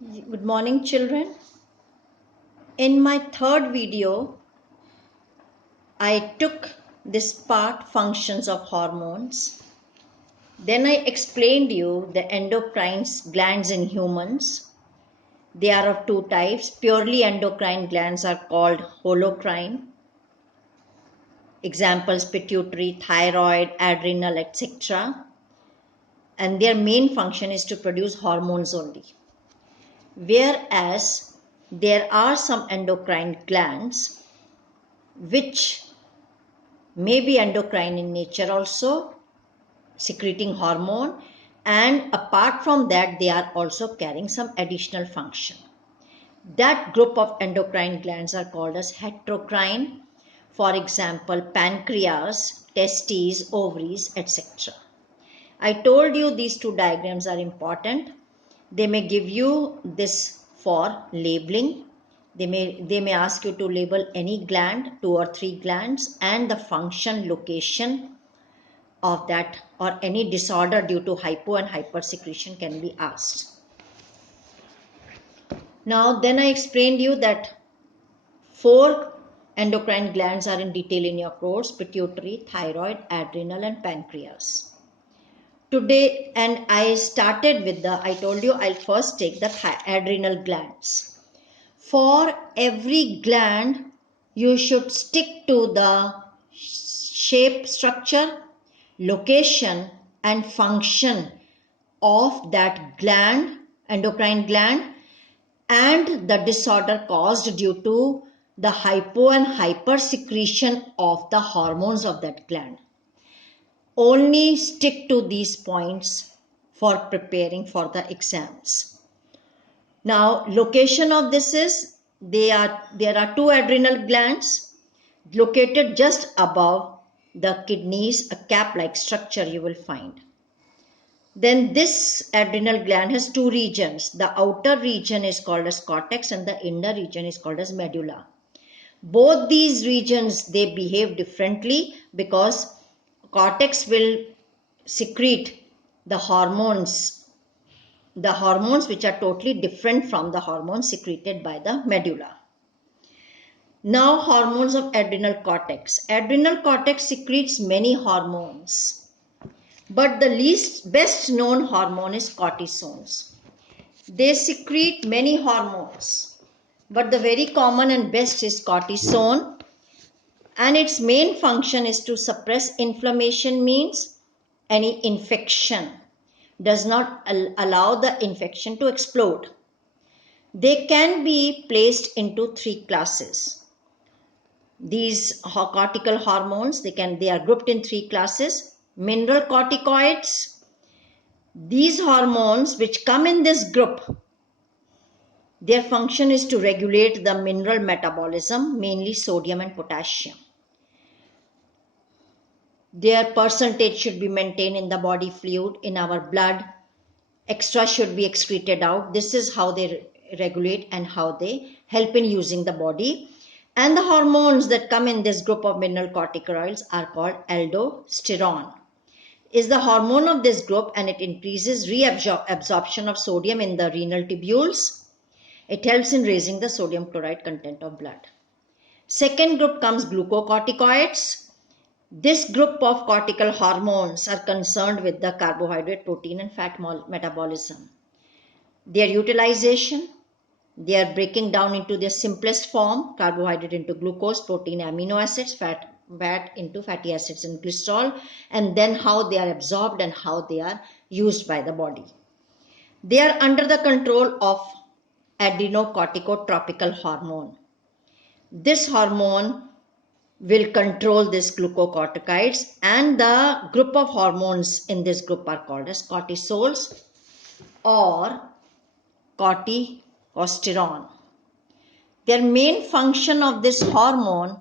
Good morning, children. In my third video, I took this part functions of hormones. Then I explained you the endocrine glands in humans. They are of two types. Purely endocrine glands are called holocrine. Examples: pituitary, thyroid, adrenal, etc. And their main function is to produce hormones only. Whereas there are some endocrine glands which may be endocrine in nature also, secreting hormone, and apart from that they are also carrying some additional function. That group of endocrine glands are called as heterocrine. For example, pancreas, testes, ovaries, etc. I told you these two diagrams are important. They may give you this for labeling. They may ask you to label any gland, 2 or 3 glands, and the function, location of that, or any disorder due to hypo and hypersecretion can be asked. Now then I explained you that 4 endocrine glands are in detail in your course: pituitary, thyroid, adrenal, and pancreas. Today, and I started with I told you I'll first take the adrenal glands. For every gland, you should stick to the shape, structure, location, and function of that gland, endocrine gland, and the disorder caused due to the hypo and hypersecretion of the hormones of that gland. Only stick to these points for preparing for the exams. Now, location of this is there are 2 adrenal glands located just above the kidneys, a cap-like structure you will find. Then this adrenal gland has 2 regions. The outer region is called as cortex and the inner region is called as medulla. Both these regions, they behave differently because cortex will secrete the hormones which are totally different from the hormones secreted by the medulla. Now, hormones of adrenal cortex. Adrenal cortex secretes many hormones, but the best known hormone is cortisols. They secrete many hormones, but the very common and best is cortisone, and its main function is to suppress inflammation, means any infection, does not allow the infection to explode. They can be placed into 3 classes. These cortical hormones, they are grouped in 3 classes. Mineral corticoids. These hormones which come in this group, their function is to regulate the mineral metabolism, mainly sodium and potassium. Their percentage should be maintained in the body fluid, in our blood. Extra should be excreted out. This is how they regulate and how they help in using the body. And the hormones that come in this group of mineral corticoids are called aldosterone. Is the hormone of this group, and it increases reabsorption of sodium in the renal tubules. It helps in raising the sodium chloride content of blood. Second group comes glucocorticoids. This group of cortical hormones are concerned with the carbohydrate, protein, and fat metabolism. Their utilization, they are breaking down into their simplest form: carbohydrate into glucose, protein, amino acids, fat into fatty acids and glycerol, and then how they are absorbed and how they are used by the body. They are under the control of adrenocorticotropical hormone. This hormone will control this glucocorticoids, and the group of hormones in this group are called as cortisols or corticosterone. Their main function of this hormone,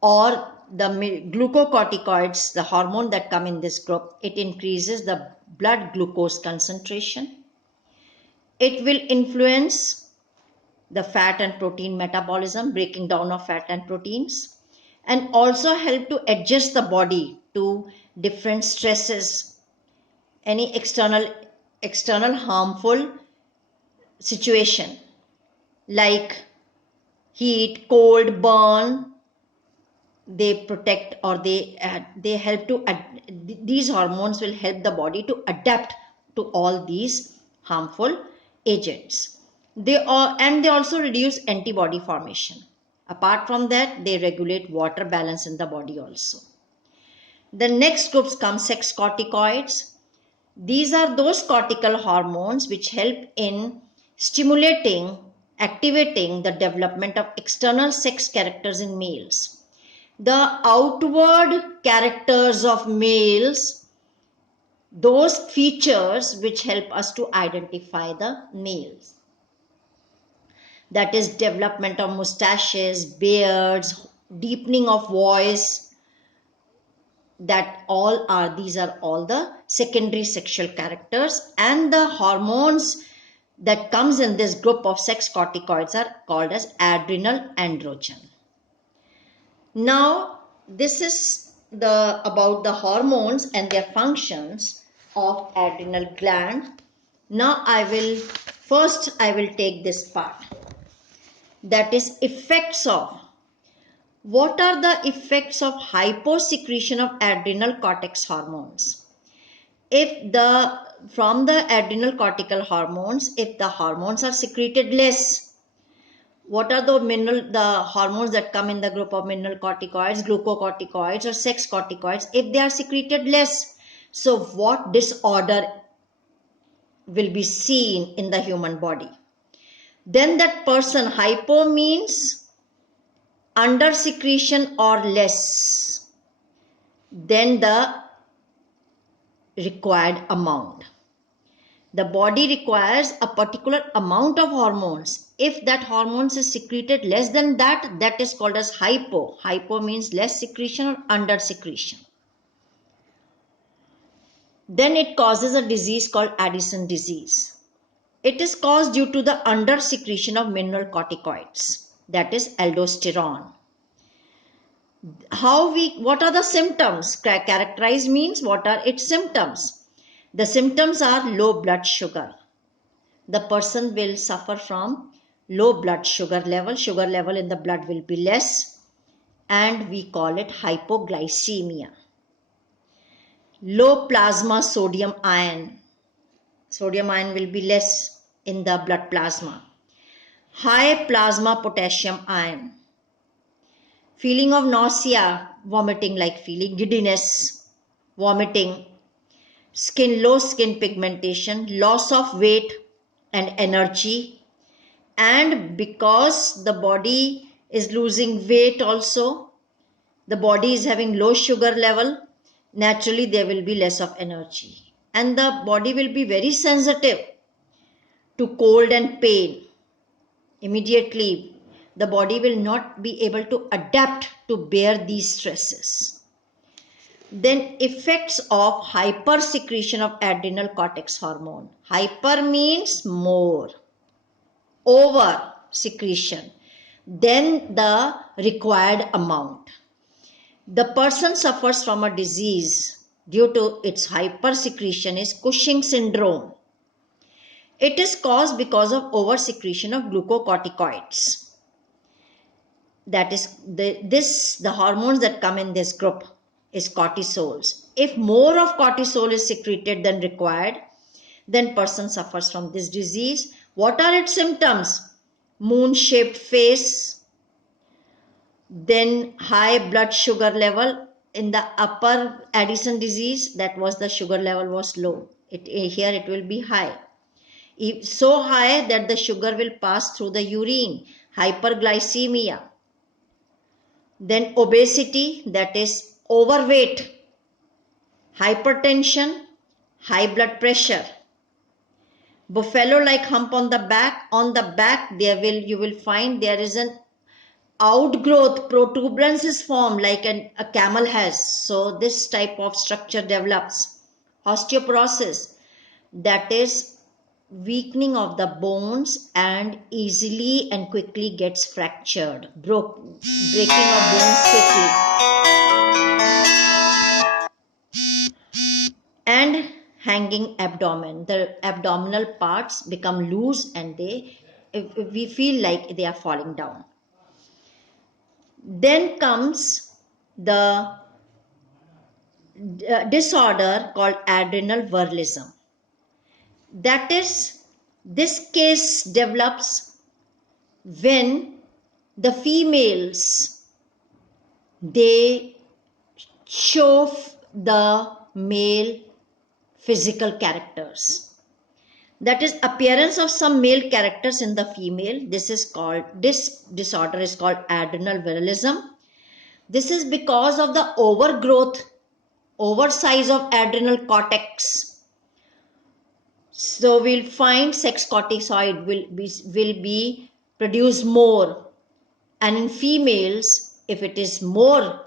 or the glucocorticoids, the hormone that come in this group, it increases the blood glucose concentration. It will influence the fat and protein metabolism, breaking down of fat and proteins, and also help to adjust the body to different stresses, any external harmful situation like heat, cold, burn. They protect, or they help to these hormones will help the body to adapt to all these harmful agents. They also reduce antibody formation. Apart from that, they regulate water balance in the body also. The next groups come sex corticoids. These are those cortical hormones which help in stimulating, activating the development of external sex characters in males. The outward characters of males, those features which help us to identify the males. That is development of mustaches, beards, deepening of voice. These are all the secondary sexual characters, and the hormones that comes in this group of sex corticoids are called as adrenal androgen. Now, this is about the hormones and their functions of adrenal gland. Now I will take this part, that is effects of. What are the effects of hyposecretion of adrenal cortex hormones? From the adrenal cortical hormones, if the hormones are secreted less, what are the hormones that come in the group of mineralocorticoids, glucocorticoids or sex corticoids? If they are secreted less, so what disorder will be seen in the human body? Then that person, hypo means under secretion or less than the required amount. The body requires a particular amount of hormones. If that hormones is secreted less than that, that is called as hypo. Hypo means less secretion or under secretion. Then it causes a disease called Addison disease. It is caused due to the under secretion of mineralocorticoids, that is aldosterone. What are the symptoms? Characterize means what are its symptoms? The symptoms are low blood sugar. The person will suffer from low blood sugar level. Sugar level in the blood will be less, and we call it hypoglycemia. Low plasma sodium ion. Sodium ion will be less in the blood plasma. High plasma potassium ion. Feeling of nausea, vomiting like feeling, giddiness, vomiting. Low skin pigmentation, loss of weight and energy. And because the body is losing weight also, the body is having low sugar level, naturally there will be less of energy. And the body will be very sensitive to cold and pain. Immediately, the body will not be able to adapt to bear these stresses. Then effects of hypersecretion of adrenal cortex hormone. Hyper means more, over secretion than the required amount. The person suffers from a disease due to its hypersecretion is Cushing syndrome. It is caused because of oversecretion of glucocorticoids. That is the hormones that come in this group is cortisols. If more of cortisol is secreted than required, then person suffers from this disease. What are its symptoms? Moon-shaped face, then high blood sugar level. In the upper Addison disease, that was the sugar level was low. Here it will be high. So high that the sugar will pass through the urine. Hyperglycemia. Then obesity, that is overweight, hypertension, high blood pressure. Buffalo-like hump on the back. On the back, you will find there is an outgrowth, protuberance is formed like a camel has. So this type of structure develops. Osteoporosis, that is weakening of the bones and easily and quickly gets fractured. Breaking of bones quickly. And hanging abdomen. The abdominal parts become loose and we feel like they are falling down. Then comes the disorder called adrenal virilism. That is, this case develops when the females, they show the male physical characters. That is, appearance of some male characters in the female. This disorder is called adrenal virilism. This is because of the oversize of adrenal cortex. So we'll find sex corticoid will be produced more, and in females, if it is more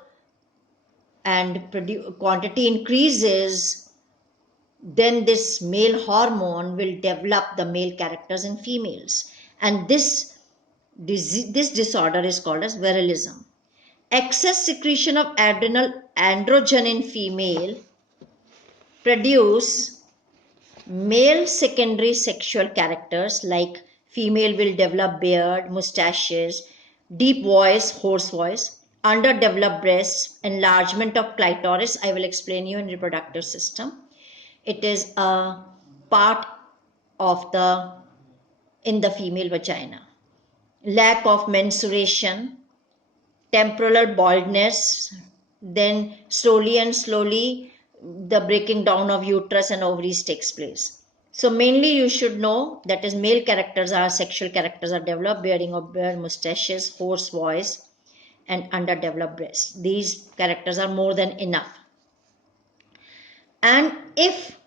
and quantity increases, then this male hormone will develop the male characters in females, and this disorder is called as virilism. Excess secretion of adrenal androgen in female produce male secondary sexual characters, like female will develop beard, mustaches, deep voice, hoarse voice, underdeveloped breasts, enlargement of clitoris. I will explain you in reproductive system. It is a part of in the female vagina. Lack of menstruation, temporal baldness, then slowly the breaking down of uterus and ovaries takes place. So mainly you should know that is male sexual characters are developed, bearding of beard, mustaches, hoarse voice, and underdeveloped breasts. These characters are more than enough. And if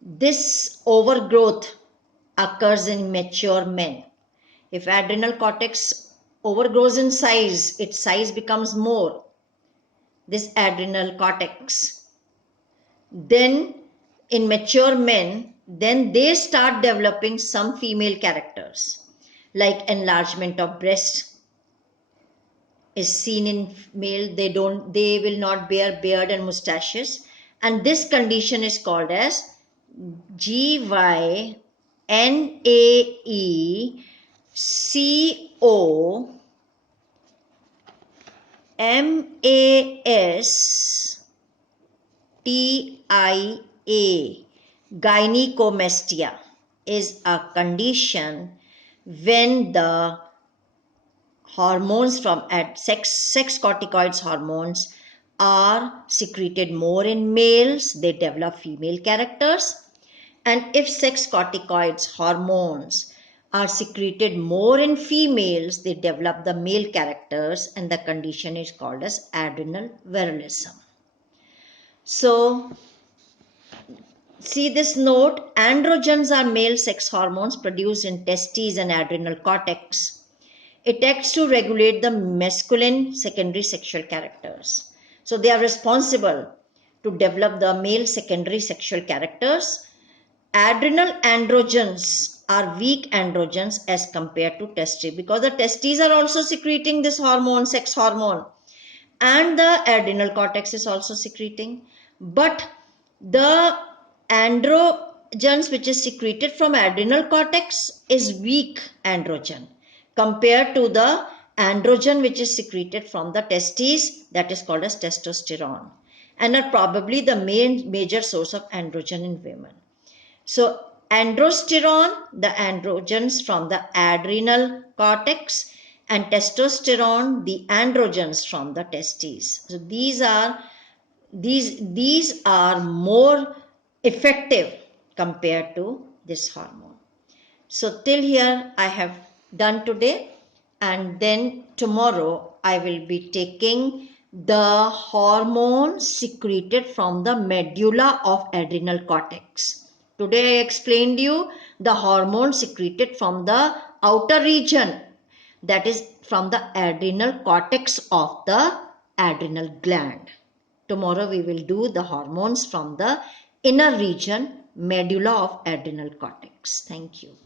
this overgrowth occurs in mature men, if adrenal cortex overgrows in size, its size becomes more, this adrenal cortex, then in mature men, then they start developing some female characters, like enlargement of breast is seen in male. They will not bear beard and mustaches, and this condition is called as gynecomastia. Gynecomastia is a condition when the hormones from sex corticoids hormones are secreted more in males, they develop female characters. And if sex corticoids hormones are secreted more in females, they develop the male characters, and the condition is called as adrenal virilism. So, see this note, androgens are male sex hormones produced in testes and adrenal cortex. It acts to regulate the masculine secondary sexual characters. So they are responsible to develop the male secondary sexual characters. Adrenal androgens are weak androgens as compared to testes, because the testes are also secreting this hormone, sex hormone, and the adrenal cortex is also secreting. But the androgens which is secreted from adrenal cortex is weak androgen compared to the androgen which is secreted from the testes, that is called as testosterone, and are probably the major source of androgen in women. So androsterone, the androgens from the adrenal cortex, and testosterone, the androgens from the testes. So these are more effective compared to this hormone. So till here I have done today, and then tomorrow I will be taking the hormone secreted from the medulla of adrenal cortex. Today I explained you the hormone secreted from the outer region, that is from the adrenal cortex of the adrenal gland. Tomorrow we will do the hormones from the inner region, medulla of adrenal cortex. Thank you.